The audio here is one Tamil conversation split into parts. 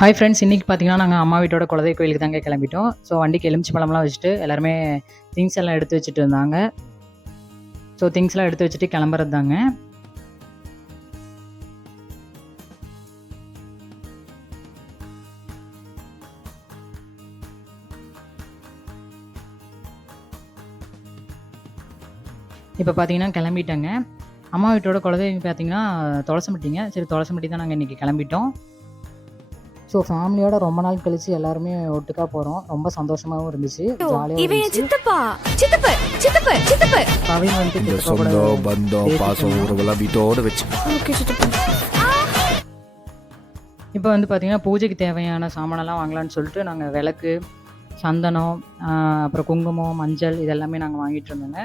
ஹாய் ஃப்ரெண்ட்ஸ், இன்றைக்கி பார்த்தீங்கன்னா நாங்கள் அம்மா வீட்டோட குலதெய்வ கோயிலுக்கு தாங்க கிளம்பிட்டோம். ஸோ வண்டிக்கு எலுமிச்சை பழம்லாம் வச்சுட்டு எல்லாருமே திங்ஸ் எல்லாம் எடுத்து வச்சுட்டு இருந்தாங்க. ஸோ திங்ஸ்லாம் எடுத்து வச்சுட்டு கிளம்புறது தாங்க. இப்போ பார்த்தீங்கன்னா கிளம்பிட்டேங்க. அம்மா வீட்டோட குலதெய்வம் பார்த்தீங்கன்னா தொளசம்பட்டிங்க. சரி, தொளசம்பட்டி தான் நாங்கள் இன்றைக்கி கிளம்பிட்டோம். ஸோ ஃபேமிலியோட ரொம்ப நாள் கழிச்சு எல்லாருமே ஒட்டுக்கா போகிறோம். ரொம்ப சந்தோஷமாகவும் இருந்துச்சு, ஜாலியாக இருந்துச்சு. கவின் வந்து சொந்தம் பந்தம் பாசம் உறவெல்லாம் வீட்டோட வச்சு இப்போ வந்து பார்த்தீங்கன்னா பூஜைக்கு தேவையான சாமானெல்லாம் வாங்கலான்னு சொல்லிட்டு நாங்கள் விளக்கு, சந்தனம், அப்புறம் குங்குமம், மஞ்சள் இதெல்லாமே நாங்கள் வாங்கிட்டு இருந்தோங்க.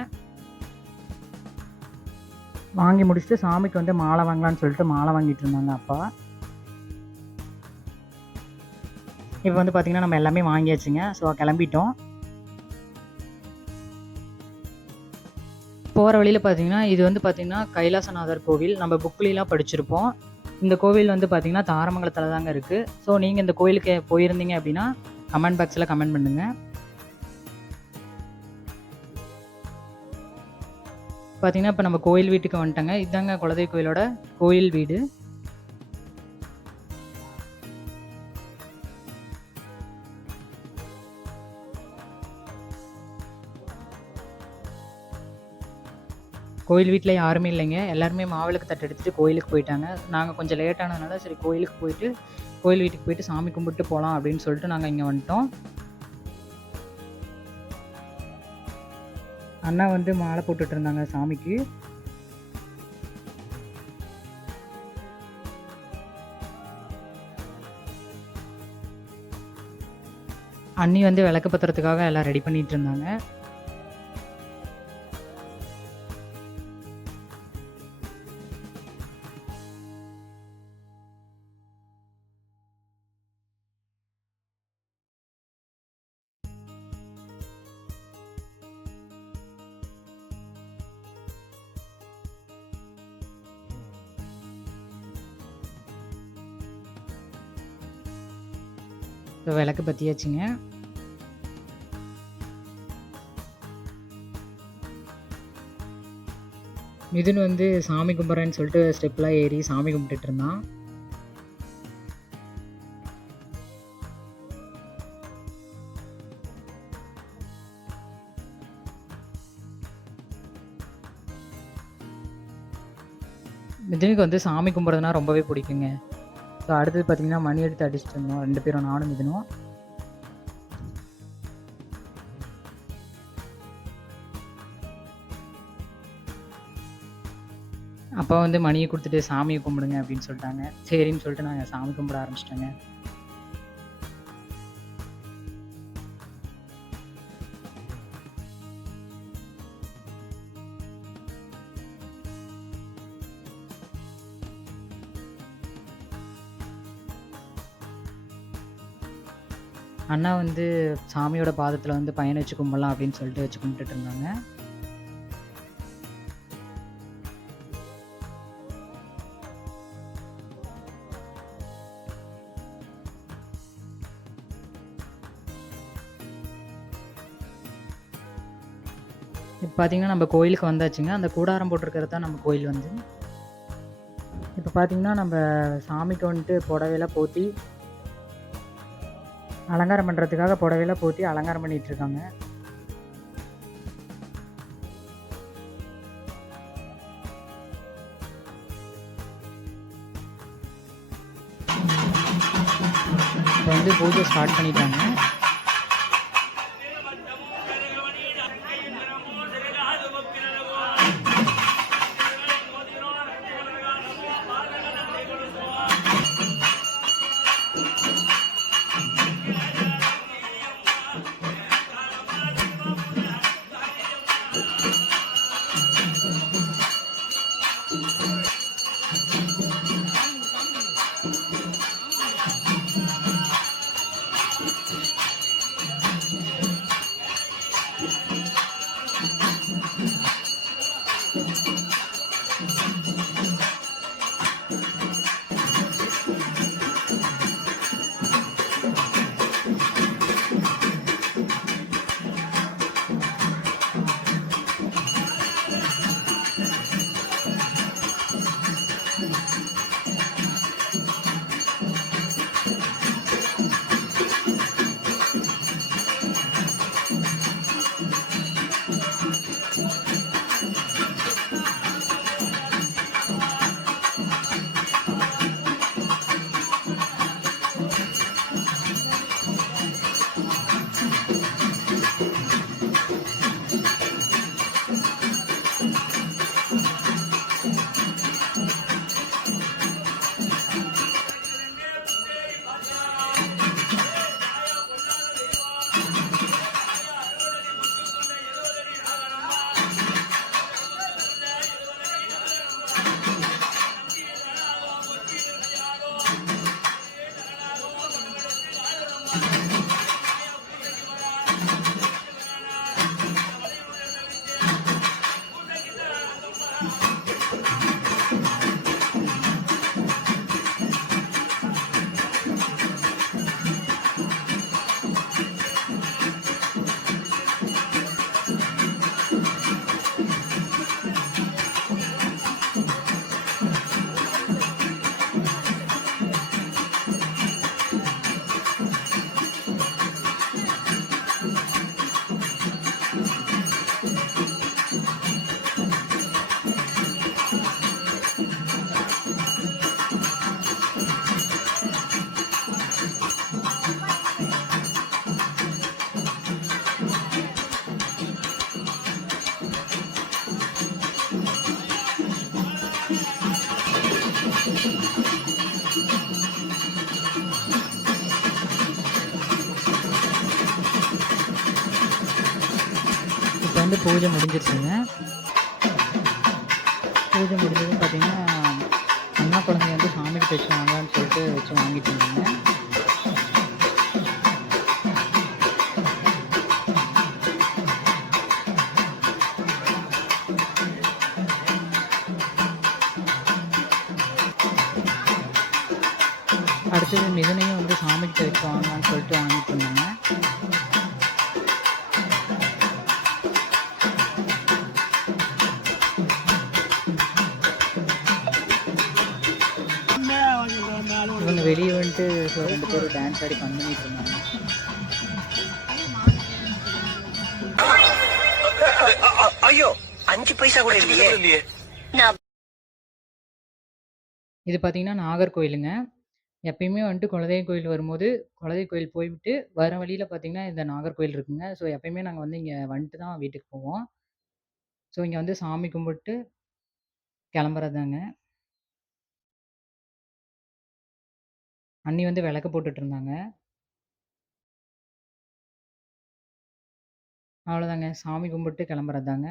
வாங்கி முடிச்சுட்டு சாமிக்கு வந்து மாலை வாங்கலான்னு சொல்லிட்டு மாலை வாங்கிட்டு இருந்தாங்க அப்பா. இப்போ வந்து பார்த்திங்கன்னா நம்ம எல்லாமே வாங்கியாச்சுங்க. ஸோ கிளம்பிட்டோம். போகிற வழியில் பார்த்திங்கன்னா இது வந்து பார்த்திங்கன்னா கைலாசநாதர் கோவில். நம்ம புக்லாம் படிச்சிருப்போம். இந்த கோவில் வந்து பார்த்திங்கன்னா தாரமங்கலத்தில் தாங்க இருக்குது. ஸோ நீங்கள் இந்த கோயிலுக்கு போயிருந்தீங்க அப்படின்னா கமெண்ட் பாக்ஸில் கமெண்ட் பண்ணுங்கள். பார்த்திங்கன்னா இப்போ நம்ம கோயில் வீட்டுக்கு வந்துட்டோங்க. இதுதாங்க குலதெய்வ கோயிலோட கோயில் வீடு. கோயில் வீட்டில் யாருமே இல்லைங்க. எல்லாருமே மாவிளக்கு தட்டு எடுத்துகிட்டு கோயிலுக்கு போயிட்டாங்க. நாங்கள் கொஞ்சம் லேட்டானதுனால சரி கோயிலுக்கு போயிட்டு கோயில் வீட்டுக்கு போயிட்டு சாமி கும்பிட்டு போகலாம் அப்படின்னு சொல்லிட்டு நாங்கள் இங்கே வந்துட்டோம். அண்ணா வந்து மாலை போட்டுட்டு இருந்தாங்க சாமிக்கு. அண்ணி வந்து விளக்கு பத்திரத்துக்காக எல்லாம் ரெடி பண்ணிட்டு இருந்தாங்க. இப்போ விளக்கு பற்றியாச்சுங்க. மிதுன் வந்து சாமி கும்பிட்றேன்னு சொல்லிட்டு ஸ்டெப்லாம் ஏறி சாமி கும்பிட்டுட்டு இருந்தான். மிதுனுக்கு வந்து சாமி கும்பிட்றதுனா ரொம்பவே பிடிக்குங்க. ஸோ அடுத்தது பார்த்திங்கன்னா மணி எடுத்து அடிச்சுட்டு இருந்தோம் 2 பேரும், நானும் மிதுனும். அப்போ வந்து மணியை கொடுத்துட்டு சாமியை கும்பிடுங்க அப்படின்னு சொல்லிட்டாங்க. சரின்னு சொல்லிட்டு நாங்கள் சாமி கும்பிட ஆரம்பிச்சிட்டோங்க. அண்ணா வந்து சாமியோட பாதத்தில் வந்து பையனை வச்சு கும்பிடலாம் அப்படின்னு சொல்லிட்டு வச்சு கும்பிட்டுட்டு இருந்தாங்க. இப்போ பார்த்தீங்கன்னா நம்ம கோயிலுக்கு வந்தாச்சுங்க. அந்த கூடாரம் போட்டிருக்கிறது தான் நம்ம கோயில் வந்து. இப்போ பார்த்தீங்கன்னா நம்ம சாமிக்கு வந்துட்டு புடவையெல்லாம் போற்றி அலங்காரம் பண்ணுறதுக்காக புடவையெல்லாம் போற்றி அலங்காரம் பண்ணிகிட்ருக்காங்க. இப்போ வந்து பூஜை ஸ்டார்ட் பண்ணிட்டாங்க. வந்து பூஜை முடிஞ்சிருச்சுங்க. பூஜை முடிஞ்சதும் பார்த்தீங்கன்னா, அண்ணா குழந்தைய வந்து சாமிகிட்ட வச்சு வாங்கலான்னு சொல்லிட்டு வச்சு வாங்கிட்டு இருந்தாங்க. அடுத்தது மிதுனையும் வந்து சாமிகிட்ட வச்சு வாங்கலான்னு சொல்லிட்டு வாங்கிட்டு இருந்தாங்க. இவங்க வெளிய வந்துட்டு 2 பேரும் டான்ஸ் ஆடி ஃபன் பண்ணிட்டு இருந்தாங்க. ஐயோ 5 பைசா கூட இல்லையே. இது பார்த்தீங்கன்னா நாகர்கோயிலுங்க. எப்பயுமே வந்துட்டு குலதெய்வ கோயில் வரும்போது, குலதெய்வ கோயில் போய்விட்டு வர வழியில பார்த்தீங்கன்னா, இந்த நாகர்கோயில் இருக்குங்க. ஸோ எப்பயுமே நாங்க வந்து இங்க வந்துட்டு தான் வீட்டுக்கு போவோம். ஸோ இங்க வந்து சாமி கும்பிட்டு கிளம்புறதுதாங்க. அண்ணி வந்து விளக்கு போட்டுட்டு இருந்தாங்க. அவ்வளோதாங்க. சாமி கும்பிட்டு கிளம்புறது தாங்க.